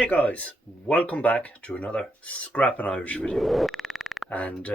Hey guys, welcome back to another Scrappin' Irish video. And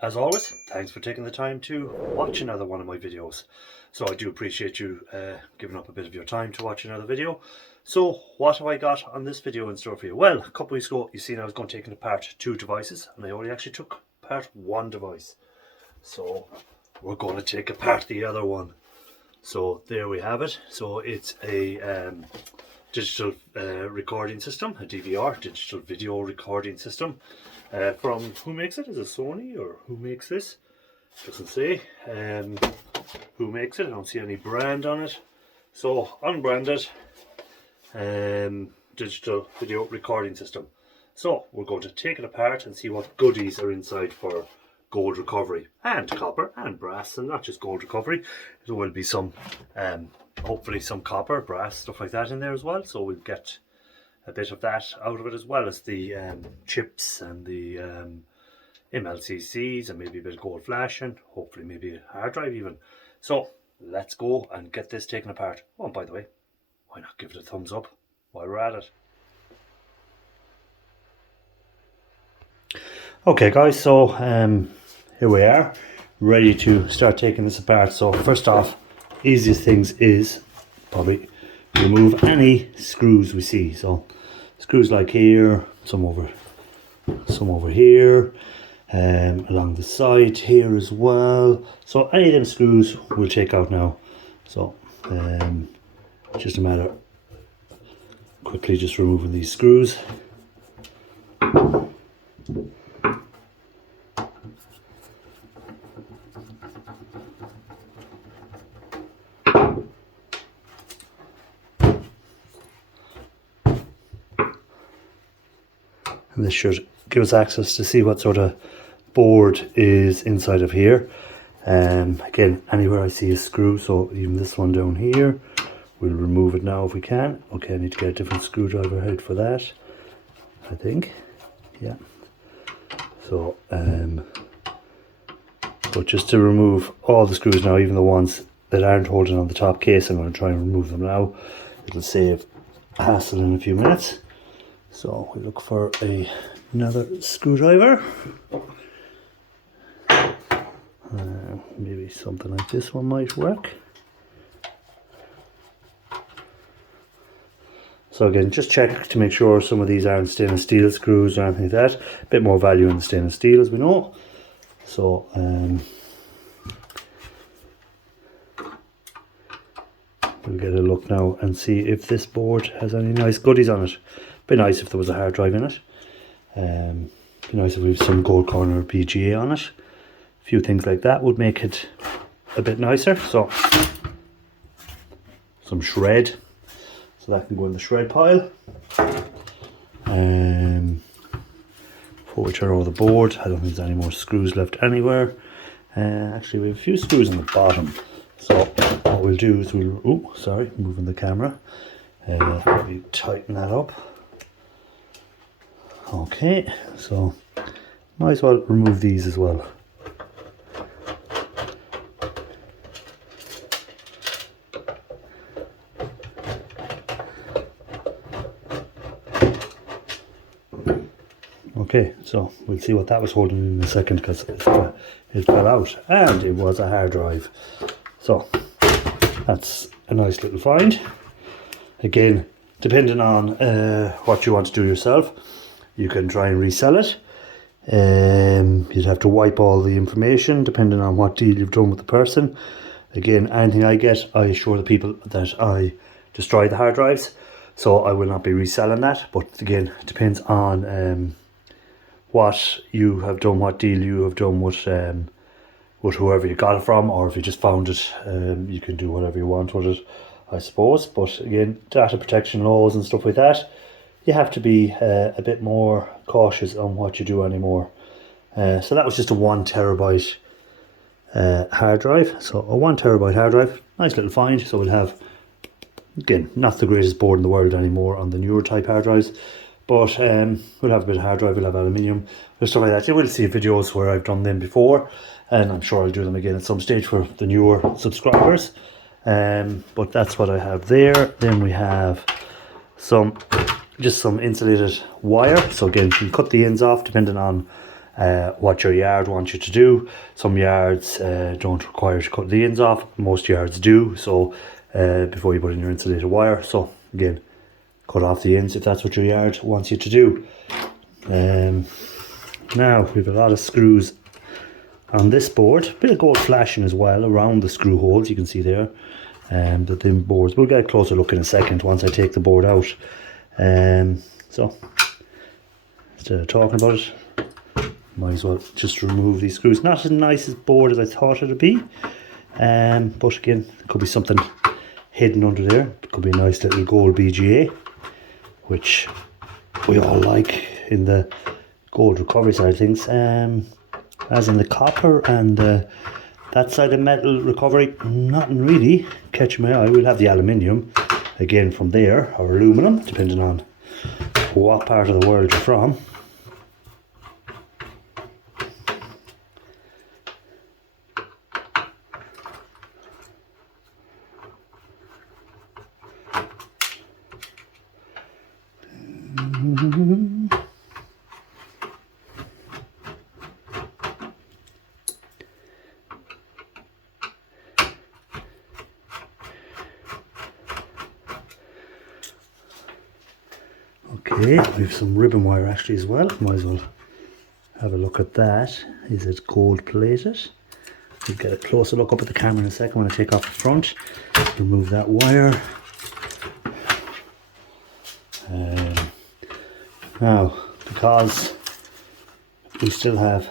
as always, thanks for taking the time to watch another one of my videos. So I do appreciate you giving up a bit of your time to watch another video. So what have I got on this video in store for you? Well, a couple of weeks ago you seen I was going to take apart 2 devices, and I only actually took apart 1 device. So we're going to take apart the other one. So there we have it. So it's a digital recording system, a DVR, digital video recording system, from who makes it? Is it Sony or who makes this? Doesn't say who makes it. I don't see any brand on it. So unbranded digital video recording system. So we're going to take it apart and see what goodies are inside for gold recovery and copper and brass, and not just gold recovery. There will be some hopefully some copper, brass, stuff like that in there as well, so we'll get a bit of that out of it, as well as the chips and the MLCCs and maybe a bit of gold flash and hopefully maybe a hard drive even. So let's go and get this taken apart. Oh, and by the way, why not give it a thumbs up while we're at it? Okay guys, so here we are, ready to start taking this apart. So first off, easiest things is probably remove any screws we see. So screws like here, some over here, along the side here as well. So any of them screws we'll take out now. So just a matter of quickly just removing these screws. And this should give us access to see what sort of board is inside of here. Again, anywhere I see a screw, so even this one down here, we'll remove it now if we can. Okay, I need to get a different screwdriver head for that, I think. Yeah. So, but just to remove all the screws now, even the ones that aren't holding on the top case, I'm going to try and remove them now. It'll save hassle in a few minutes. So we look for another screwdriver. Maybe something like this one might work. So again, just check to make sure some of these aren't stainless steel screws or anything like that. A bit more value in the stainless steel, as we know. So we'll get a look now and see if this board has any nice goodies on it. Be nice if there was a hard drive in it. Be nice if we have some gold corner BGA on it. A few things like that would make it a bit nicer. So some shred, so that can go in the shred pile. Before we turn over the board, I don't think there's any more screws left anywhere. Actually, we have a few screws on the bottom. So what we'll do is moving the camera. Maybe tighten that up. Okay, so might as well remove these as well. Okay, so we'll see what that was holding in a second, because it fell out and it was a hard drive. So that's a nice little find. Again, depending on what you want to do yourself, you can try and resell it. You'd have to wipe all the information depending on what deal you've done with the person. Again, anything I get, I assure the people that I destroy the hard drives, so I will not be reselling that. But again, it depends on what you have done, what deal you have done with whoever you got it from, or if you just found it, you can do whatever you want with it, I suppose. But again, data protection laws and stuff like that, you have to be a bit more cautious on what you do anymore. So that was just a 1 terabyte hard drive. So a 1 terabyte hard drive, nice little find. So we'll have, again, not the greatest board in the world anymore on the newer type hard drives, but we'll have a bit of hard drive, we'll have aluminium and stuff like that. You will see videos where I've done them before, and I'm sure I'll do them again at some stage for the newer subscribers. But that's what I have there. Then we have some just some insulated wire. So again, you can cut the ends off depending on what your yard wants you to do. Some yards don't require to cut the ends off, most yards do. So before you put in your insulated wire, so again, cut off the ends if that's what your yard wants you to do. Now we have a lot of screws on this board, a bit of gold flashing as well around the screw holes, you can see there, the thin boards. We'll get a closer look in a second once I take the board out. So instead of talking about it, might as well just remove these screws. Not as nice as board as I thought it would be, but again, it could be something hidden under there. It could be a nice little gold BGA, which we all like in the gold recovery side of things. As in the copper and that side of metal recovery, nothing really catching my eye. We'll have the aluminium again from there, or aluminum, depending on what part of the world you're from. Okay, we have some ribbon wire actually as well. Might as well have a look at that. Is it gold plated? We'll get a closer look up at the camera in a second when I take off the front. Remove that wire. Now, because we still have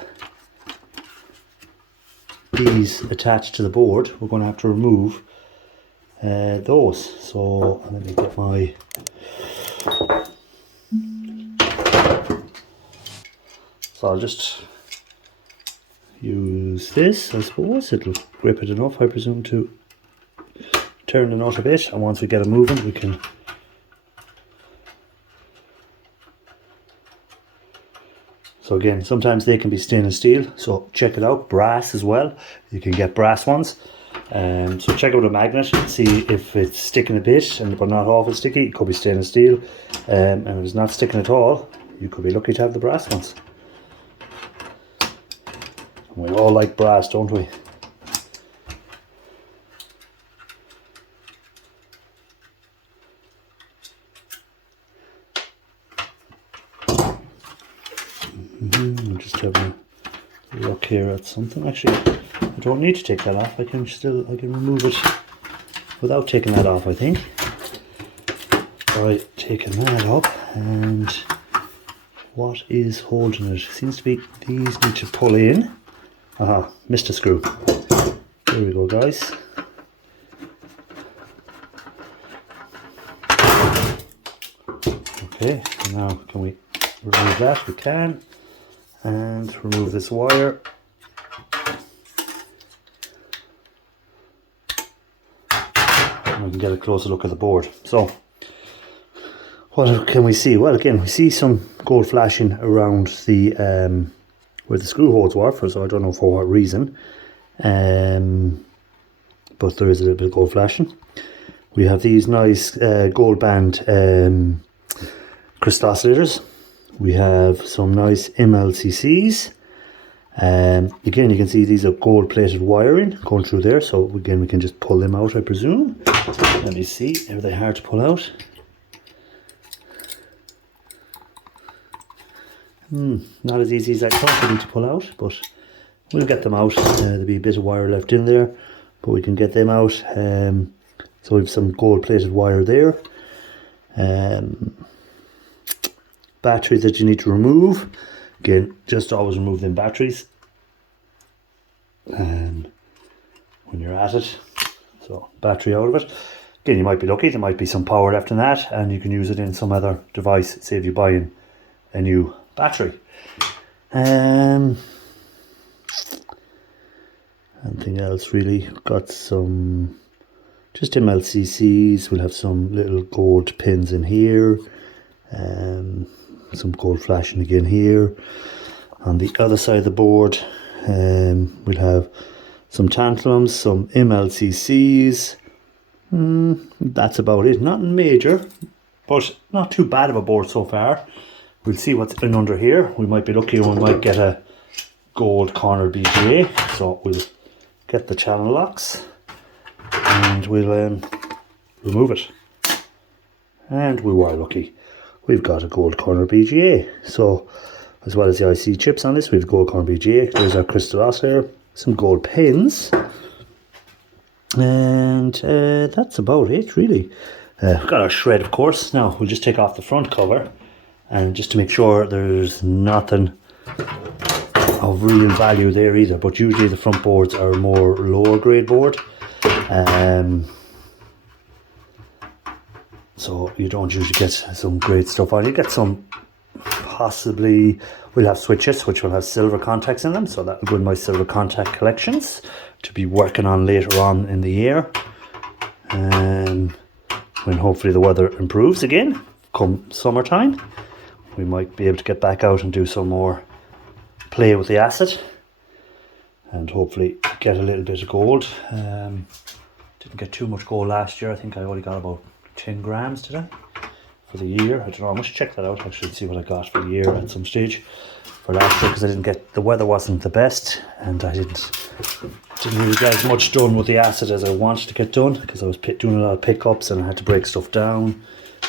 these attached to the board, we're going to have to remove those. So let me get my... So I'll just use this, I suppose. It'll grip it enough, I presume, to turn the nut a bit. And once we get it moving, we can... So again, sometimes they can be stainless steel, so check it out. Brass as well, you can get brass ones. So check out a magnet, see if it's sticking a bit, and but not awful sticky, it could be stainless steel. And if it's not sticking at all, you could be lucky to have the brass ones. We all like brass, don't we? I'm just having a look here at something. Actually, I don't need to take that off. I can remove it without taking that off, I think. By taking that up, and what is holding it? Seems to be these need to pull in. Aha, missed a screw. There we go, guys. Okay, now can we remove that? We can. And remove this wire. And we can get a closer look at the board. So, what can we see? Well, again, we see some gold flashing around the where the screw holes were, so I don't know for what reason, but there is a little bit of gold flashing. We have these nice gold band crystal oscillators. We have some nice MLCCs. Again, you can see these are gold plated wiring going through there, so again we can just pull them out, I presume. Let me see, are they hard to pull out? Not as easy as I thought they need to pull out, but we'll get them out. There'll be a bit of wire left in there, but we can get them out. So we have some gold plated wire there. Batteries that you need to remove. Again, just always remove them batteries when you're at it. So battery out of it. Again, you might be lucky, there might be some power left in that, and you can use it in some other device, save you buying a new battery. Anything else really? Got some just MLCCs. We'll have some little gold pins in here. Some gold flashing again here. On the other side of the board, we'll have some tantalums, some MLCCs. That's about it. Nothing major. but not too bad of a board so far. We'll see what's in under here. We might be lucky and we might get a gold corner BGA. So we'll get the channel locks and we'll remove it. And we were lucky. We've got a gold corner BGA. So as well as the IC chips on this, we've gold corner BGA. There's our crystal oscillator, some gold pins. And that's about it really. We've got our shred, of course. Now we'll just take off the front cover and just to make sure there's nothing of real value there either, but usually the front boards are more lower grade board, so you don't usually get some great stuff on. You get some, possibly, we'll have switches which will have silver contacts in them, so that will go in my silver contact collections to be working on later on in the year, when hopefully the weather improves again come summertime. We might be able to get back out and do some more play with the acid and hopefully get a little bit of gold. Didn't get too much gold last year. I think I only got about 10 grams today for the year. I don't know, I must check that out actually and see what I got for the year at some stage for last year, because I didn't get, the weather wasn't the best and I didn't really get as much done with the acid as I wanted to get done, because I was doing a lot of pickups and I had to break stuff down.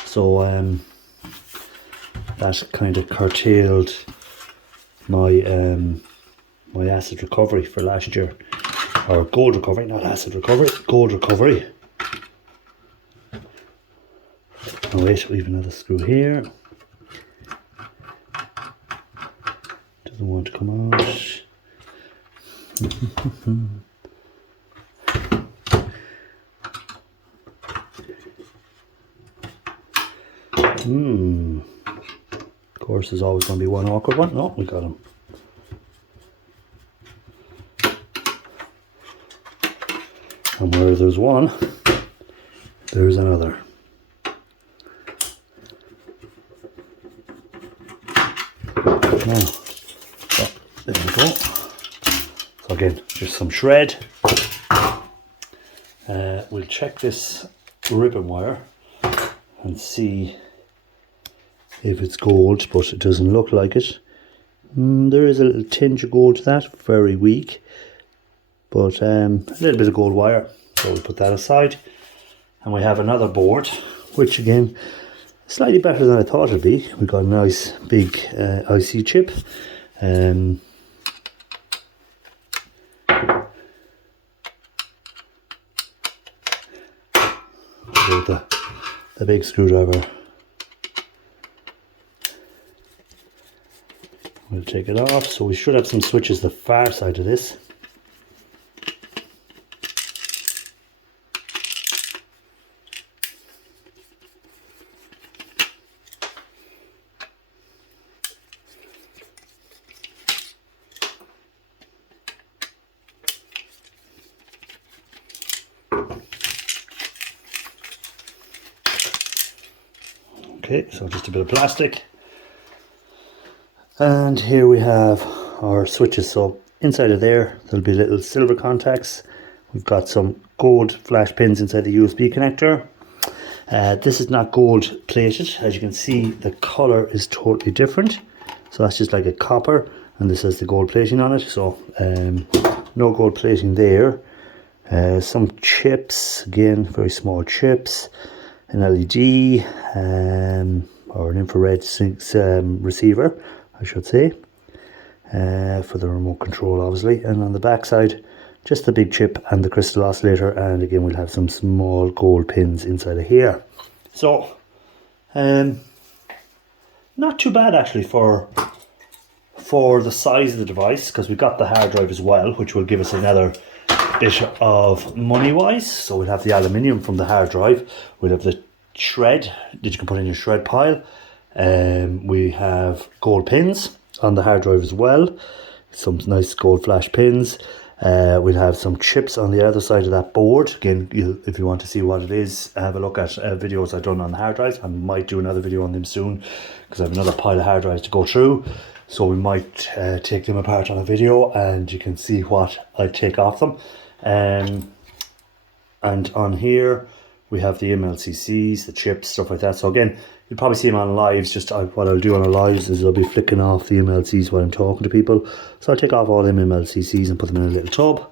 So that kind of curtailed my my acid recovery for last year, or gold recovery, not acid recovery, gold recovery. Oh wait, we have another screw here. Doesn't want to come out. Of course, there's always going to be one awkward one. No, we got him. And where there's one, there's another. Now, so there we go. So again, just some shred. We'll check this ribbon wire and see if it's gold, but it doesn't look like it. There is a little tinge of gold to that, very weak, but a little bit of gold wire, so we'll put that aside. And we have another board, which again, slightly better than I thought it'd be. We've got a nice big IC chip. The big screwdriver. We'll take it off. So we should have some switches the far side of this. Okay, so just a bit of plastic. And here we have our switches. So inside of there, there'll be little silver contacts. We've got some gold flash pins inside the USB connector. This is not gold plated. As you can see, the color is totally different. So that's just like a copper, and this has the gold plating on it. So no gold plating there. Some chips, again, very small chips. An LED or an infrared receiver, I should say, for the remote control obviously. And on the back side, just the big chip and the crystal oscillator, and again we'll have some small gold pins inside of here. So not too bad actually for the size of the device, because we've got the hard drive as well, which will give us another bit of money wise. So we'll have the aluminium from the hard drive, we'll have the shred that you can put in your shred pile, we have gold pins on the hard drive as well, some nice gold flash pins. We'll have some chips on the other side of that board. Again, if you want to see what it is, have a look at videos I've done on the hard drives. I might do another video on them soon, because I have another pile of hard drives to go through, so we might take them apart on a video and you can see what I take off them. And on here we have the MLCCs, the chips, stuff like that. So again, you'll probably see them on lives. Just what I'll do on the lives is I'll be flicking off the MLCs while I'm talking to people. So I'll take off all them MLCCs and put them in a little tub.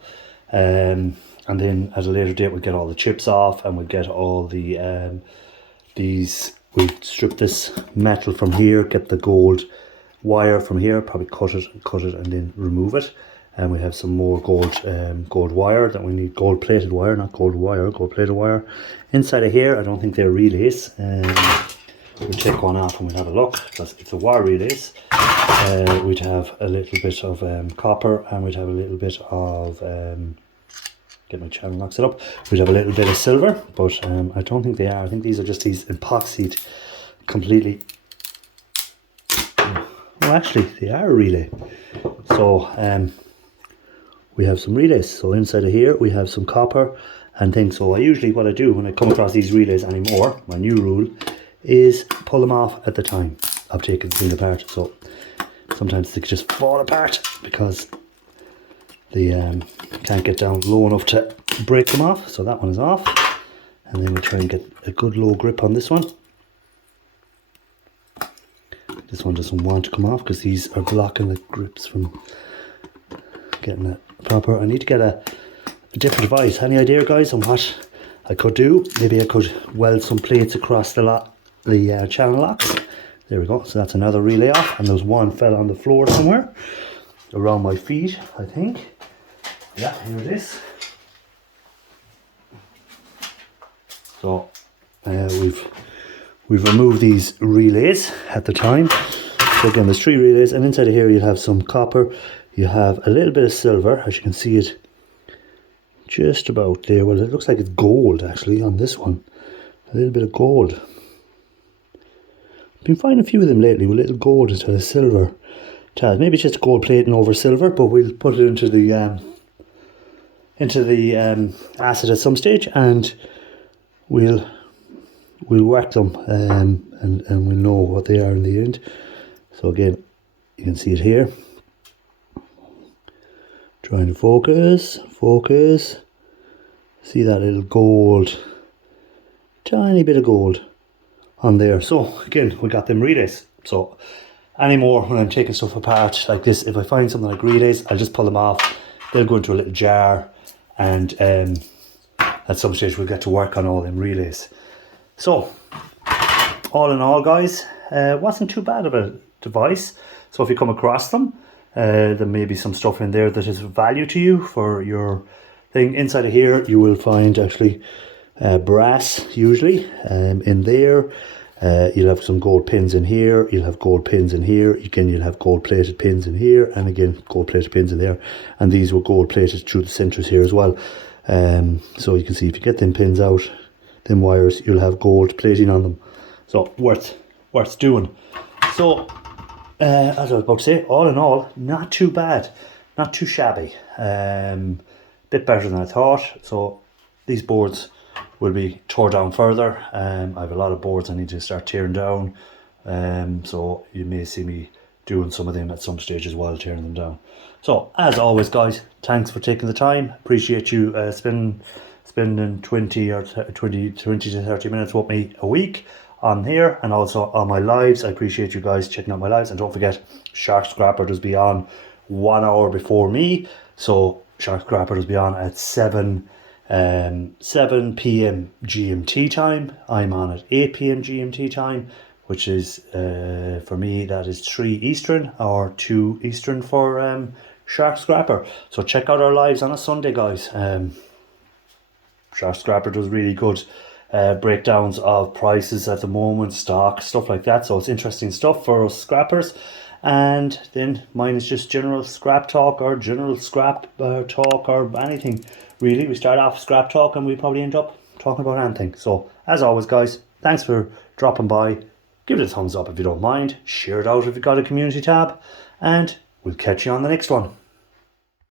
And then at a later date we'll get all the chips off, and we'll get all the we'll strip this metal from here, get the gold wire from here, probably cut it and then remove it. And we have some more gold wire that we need, gold plated wire, not gold wire, gold plated wire. Inside of here, I don't think they're relays. We'll take one off and we'll have a look, because it's a wire relays. We'd have a little bit of copper, and we'd have a little bit of, get my channel locks it up, we'd have a little bit of silver, but I don't think they are. I think these are just these epoxied completely. Well, actually, they are a relay. So, we have some relays. So inside of here we have some copper and things. So what I do when I come across these relays anymore, my new rule, is pull them off at the time of taking the thing apart. So sometimes they just fall apart because they can't get down low enough to break them off. So that one is off, and then we'll try and get a good low grip on this one. This one doesn't want to come off because these are blocking the grips from getting it proper. I need to get a different device. Any idea, guys, on what I could do? Maybe I could weld some plates across the channel locks. There we go. So that's another relay off, and there's one fell on the floor somewhere around my feet, I think. Yeah, here it is. So we've removed these relays at the time. So again, there's 3 relays, and inside of here you'll have some copper. You have a little bit of silver, as you can see it just about there. Well, it looks like it's gold actually on this one. A little bit of gold. I've been finding a few of them lately with little gold instead of silver. Maybe it's just gold plating over silver, but we'll put it into the acid at some stage, and we'll work them, and we'll know what they are in the end. So again, you can see it here. Trying to focus. See that little gold, tiny bit of gold on there. So again, we got them relays. So anymore, when I'm taking stuff apart like this, if I find something like relays, I'll just pull them off. They'll go into a little jar, and at some stage we'll get to work on all them relays. So all in all, guys, wasn't too bad of a device. So if you come across them, there may be some stuff in there that is of value to you for your thing. Inside of here you will find actually brass usually in there. You'll have some gold pins in here, you'll have gold pins in here, again you'll have gold plated pins in here, and again gold plated pins in there, and these were gold plated through the centres here as well. So you can see if you get them pins out, them wires, you'll have gold plating on them. So worth doing. So as I was about to say, all in all, not too bad, not too shabby. Bit better than I thought. So these boards will be tore down further. I have a lot of boards I need to start tearing down. So you may see me doing some of them at some stage as well, tearing them down. So as always, guys, thanks for taking the time. Appreciate you spending 20 to 30 minutes with me a week on here, and also on my lives. I appreciate you guys checking out my lives, and don't forget, Shark Scrapper does be on 1 hour before me. So Shark Scrapper does be on at 7 p.m. GMT time. I'm on at 8 p.m. GMT time, which is for me that is 3 Eastern or 2 Eastern for Shark Scrapper. So check out our lives on a Sunday, guys. Shark Scrapper does really good breakdowns of prices at the moment, stock, stuff like that. So it's interesting stuff for us scrappers. And then mine is just general scrap talk, or general scrap talk, or anything really. We start off scrap talk and we probably end up talking about anything. So as always, guys, thanks for dropping by. Give it a thumbs up if you don't mind. Share it out if you've got a community tab, and we'll catch you on the next one.